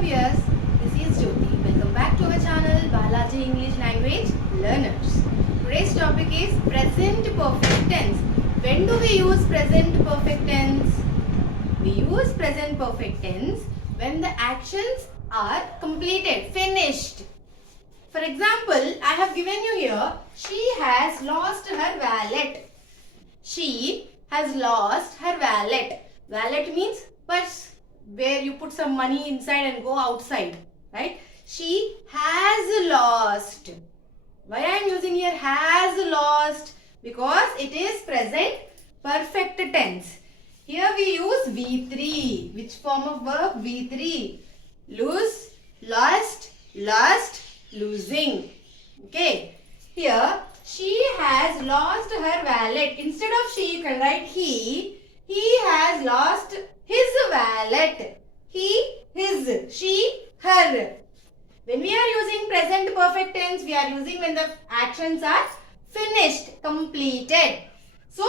viewers, this is Jyoti. Welcome back to our channel Balaji English Language Learners. Today's topic is present perfect tense. When do we use present perfect tense? We use present perfect tense when the actions are completed, finished. For example, I have given you here, she has lost her wallet. She has lost her wallet. Wallet means purse, where you put some money inside and go outside, right? She has lost. Why I am using here has lost? Because it is present perfect tense. Here we use V3. Which form of verb? V3. Lose, lost, lost, losing. Okay. Here she has lost her wallet. Instead of she, you can write he. He has lost his wallet. He, his, she, her. When we are using present perfect tense, we are using when the actions are finished, completed. So,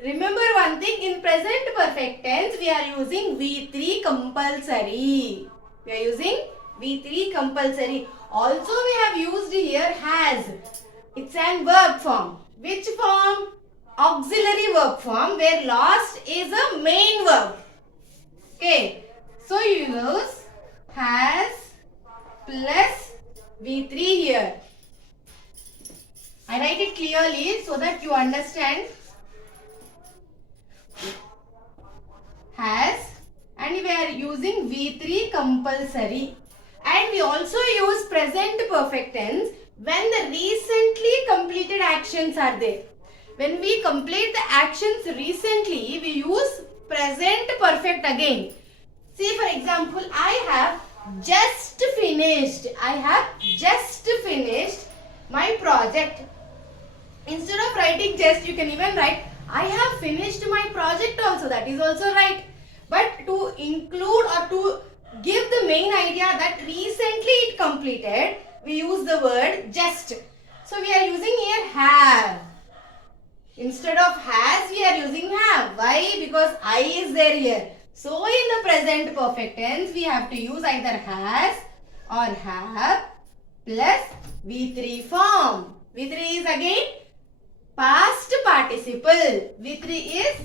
remember one thing, in present perfect tense, we are using V3 compulsory. We are using V3 compulsory. Also, we have used here has. It's an verb form. Which form? Auxiliary verb form, where lost is a main verb. Okay. So, you use has plus V3 here. I write it clearly so that you understand. Has, and we are using V3 compulsory. And we also use present perfect tense when the recently completed actions are there. When we complete the actions recently, we use present perfect again. See, for example, I have just finished. I have just finished my project. Instead of writing just, you can even write I have finished my project also. That is also right. But to include or to give the main idea that recently it completed, we use the word just. So we are using here have. Instead of has, we are using have. Why? Because I is there here. So in the present perfect tense, we have to use either has or have plus V3 form. V3 is again past participle. V3 is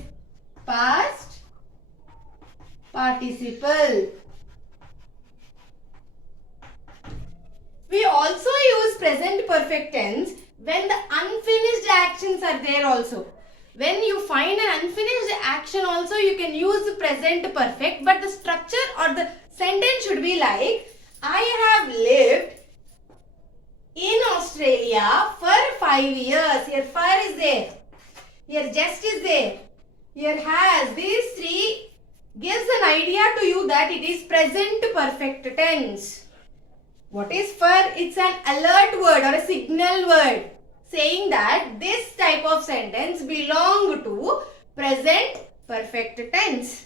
past participle. We also use present perfect tense when the unfinished actions are there also. When you find an unfinished action also, you can use the present perfect, but the structure or the sentence should be like, I have lived in Australia for 5 years. Here for is there. Here just is there. Here has. These three gives an idea to you that it is present perfect tense. What is for? It's an alert word or a signal word saying that this type of sentence belong to present perfect tense.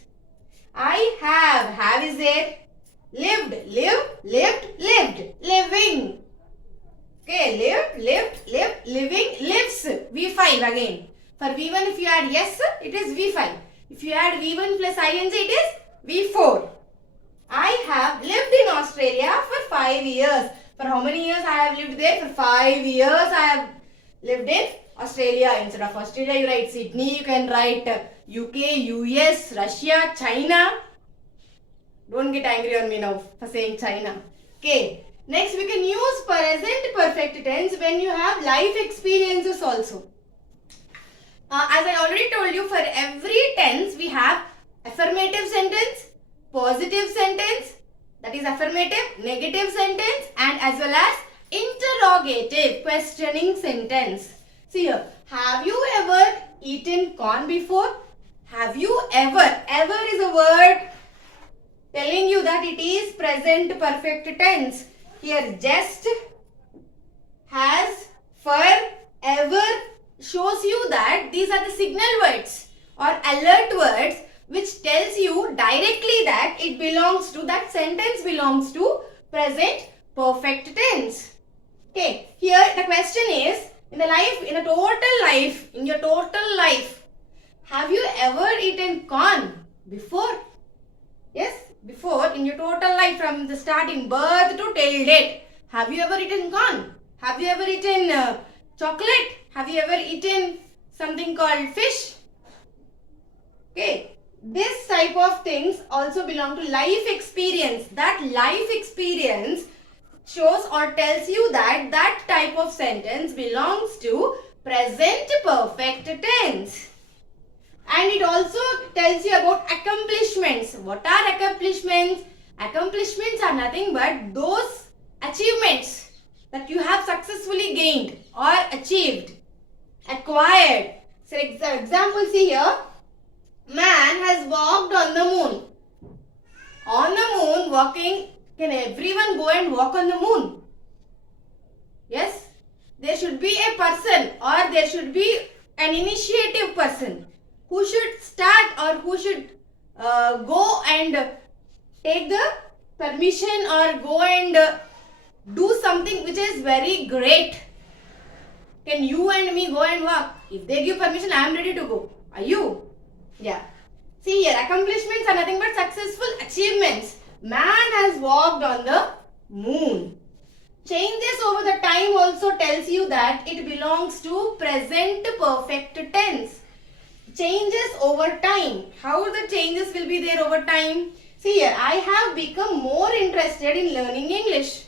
I have is there. Lived, live, lived, lived, living. Okay, lived, living, lives. V5 again. For V1, if you add yes, it is V5. If you add V1 plus ing, it is V4. I have lived in Australia for 5 years. For how many years I have lived there? For 5 years I have lived in Australia. Instead of Australia, you write Sydney. You can write UK, US, Russia, China. Don't get angry on me now for saying China. Okay. Next, we can use present perfect tense when you have life experiences also. As I already told you, for every tense, we have affirmative sentence, positive sentence, that is affirmative, negative sentence, and as well as interrogative, questioning sentence. See here, have you ever eaten corn before? Have you ever? Ever is a word telling you that it is present perfect tense. Here just, has, for, ever shows you that these are the signal words or alert words which tells you directly that it belongs to, that sentence belongs to present perfect tense. Okay, here the question is, in your total life, have you ever eaten corn before? Yes, Before, in your total life from the starting birth to till date, have you ever eaten corn? Have you ever eaten chocolate? Have you ever eaten something called fish? Okay. This type of things also belong to life experience. That life experience shows or tells you that that type of sentence belongs to present perfect tense. And it also tells you about accomplishments. What are accomplishments? Accomplishments are nothing but those achievements that you have successfully gained or achieved, acquired. So example, see here. Man has walked on the moon. On the moon, walking, can everyone go and walk on the moon? Yes? There should be a person or there should be an initiative person who should start or who should go and take the permission or go and do something which is very great. Can you and me go and walk? If they give permission, I am ready to go. Are you? Yeah. See here, accomplishments are nothing but successful achievements. Man has walked on the moon. Changes over the time also tells you that it belongs to present perfect tense. Changes over time. How the changes will be there over time? See here, I have become more interested in learning English.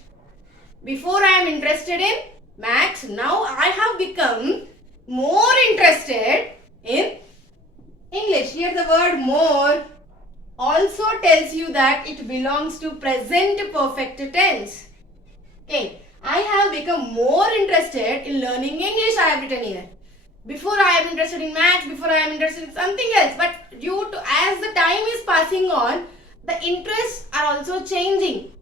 Before I am interested in maths, now I have become more interested in English. Here the word more also tells you that it belongs to present perfect tense. Okay, I have become more interested in learning English, I have written here. Before I am interested in maths, before I am interested in something else. But due to as the time is passing on, the interests are also changing.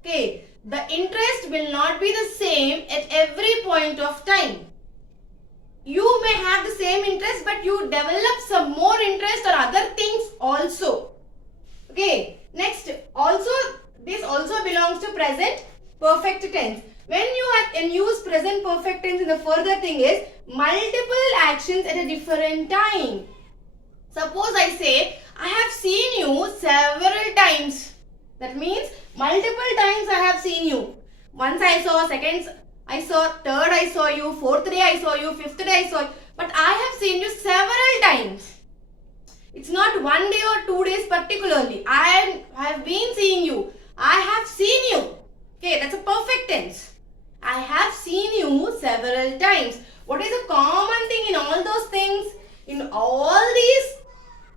Okay, the interest will not be the same at every point of time. You may have the same interest, but you develop some more interest or other things also. Okay, next, also this also belongs to present perfect tense. When you use present perfect tense, the further thing is multiple actions at a different time. Suppose I say, I have seen you several times. That means multiple times I have seen you. Once I saw, second I saw, third I saw you, fourth day I saw you, fifth day I saw you. But I have seen you several times. It's not one day or 2 days particularly. I have been seeing you. I have seen you. Okay, that's a perfect tense. I have seen you several times. What is the common thing in all those things? In all these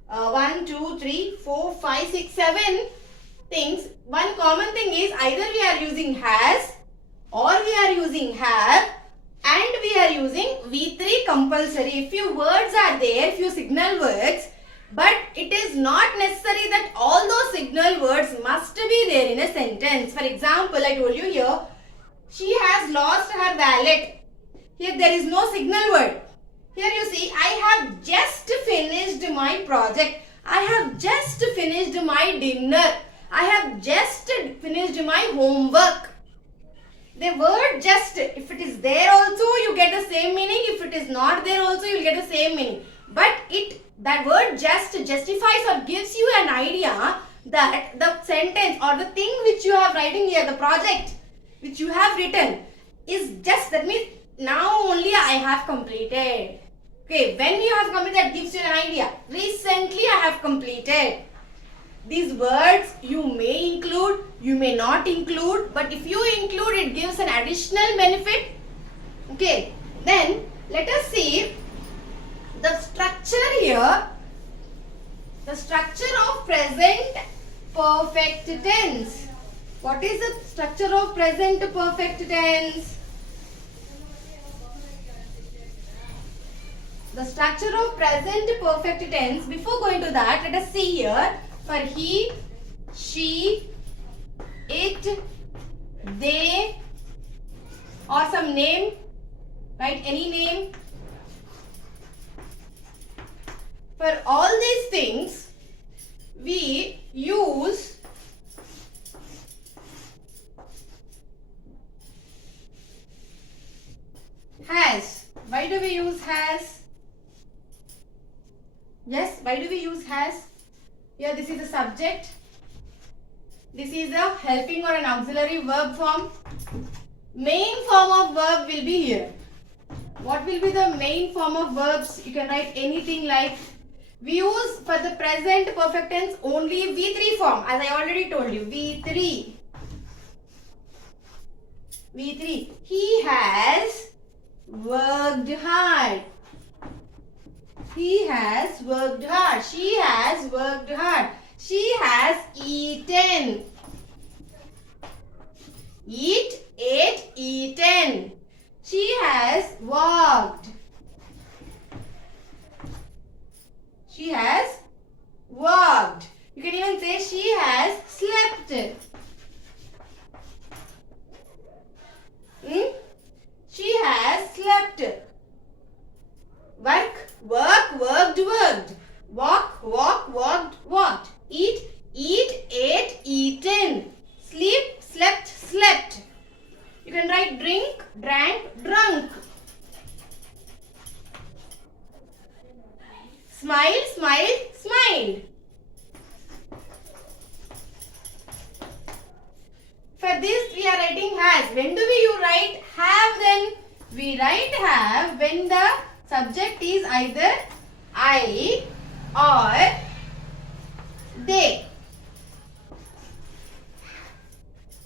1, 2, 3, 4, 5, 6, 7 things, one common thing is either we are using has or we are using have and we are using V3 compulsory. Few words are there, few signal words, but it is not necessary that all those signal words must be there in a sentence. For example, I told you here, she has lost her wallet. Here there is no signal word. Here you see, I have just finished my project. I have just finished my dinner. I have just finished my homework. The word just, if it is there also, you get the same meaning. If it is not there also, you will get the same meaning. But that word just justifies or gives you an idea that the sentence or the thing which you have writing here, the project which you have written is just, that means now only I have completed. Okay, when you have completed, that gives you an idea. Recently I have completed. These words you may include, you may not include, but if you include, it gives an additional benefit. Okay, then let us see the structure here. The structure of present perfect tense. What is the structure of present perfect tense? The structure of present perfect tense, before going to that, let us see here. For he, she, it, they, or some name, right? Any name. For all these things, we use has. Why do we use has? Yes, why do we use has? Here this is the subject. This is a helping or an auxiliary verb form. Main form of verb will be here. What will be the main form of verbs? You can write anything like, we use for the present perfect tense only V3 form, as I already told you. V3. V3. He has worked hard. He has worked hard. She has worked hard. She has eaten. Eat, ate, eaten. She has walked. She has walked. You can even say she has slept. She has slept. Work, work, worked, worked. Walk, walk, walked, walked. Eat, eat, ate, eaten. Sleep, slept, slept. You can write drink, drank, drunk. Smile, smiled, smiled. For this we are writing has. When do we write have then? We write have when the subject is either I or they.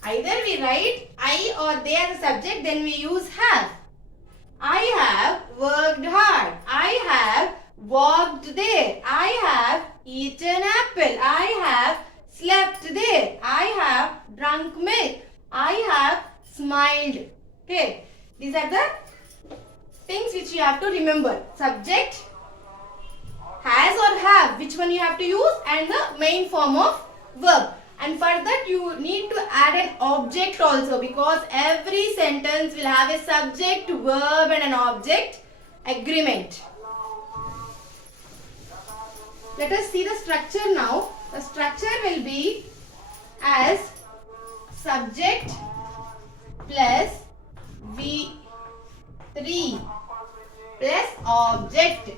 Either we write I or they as a subject, then we use have. I have worked hard. I have walked there. I have eaten apple. I have slept there. I have drunk milk. I have smiled. Okay. These are the things which you have to remember. Subject, has or have, which one you have to use, and the main form of verb. And for that you need to add an object also, because every sentence will have a subject, verb and an object agreement. Let us see the structure now. The structure will be as subject plus V3 plus object.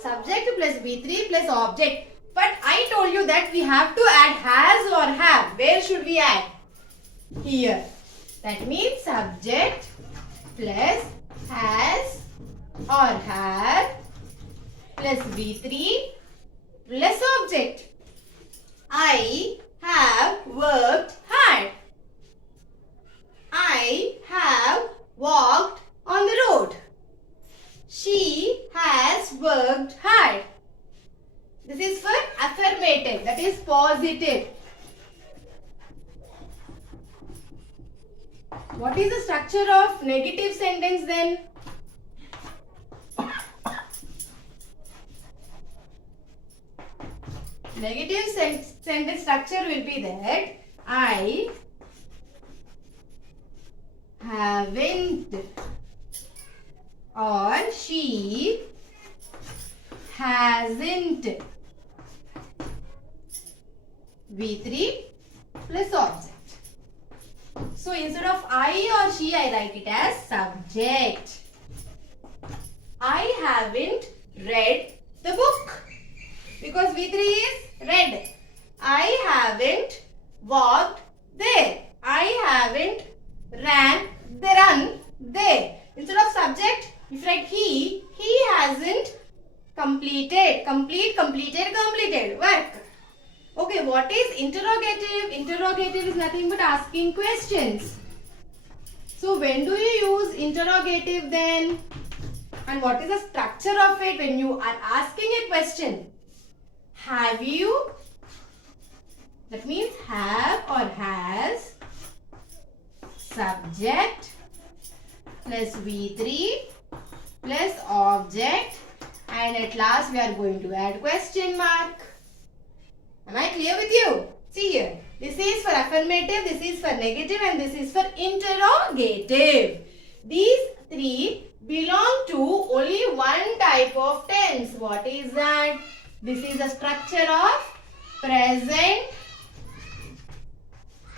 Subject plus V3 plus object. But I told you that we have to add has or have. Where should we add? Here. That means subject plus has or have plus V3 plus object. I have worked hard. I have walked on the road. She has worked hard. This is for affirmative, that is positive. What is the structure of negative sentence then? Negative sentence structure will be that I haven't or she hasn't. V3 plus object. So instead of I or she, I write it as subject. I haven't read the book because V3 is read. I haven't walked there. I haven't ran the run there. Instead of subject, if you write he hasn't completed work. Okay, what is interrogative? Interrogative is nothing but asking questions. So when do you use interrogative then? And what is the structure of it when you are asking a question? Have you? That means have or has, subject plus V3 plus object, and at last we are going to add question mark. Am I clear with you? See here. This is for affirmative, this is for negative, and this is for interrogative. These three belong to only one type of tense. What is that? This is the structure of present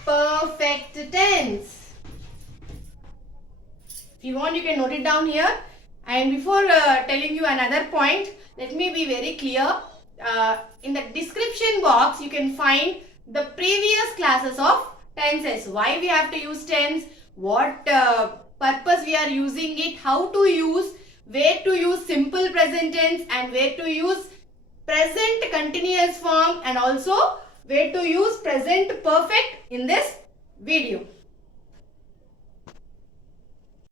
perfect tense. If you want, you can note it down here. And before telling you another point, let me be very clear. in the description box you can find the previous classes of tenses. Why we have to use tense, what purpose we are using it, how to use, where to use simple present tense and where to use present continuous form, and also where to use present perfect in this video.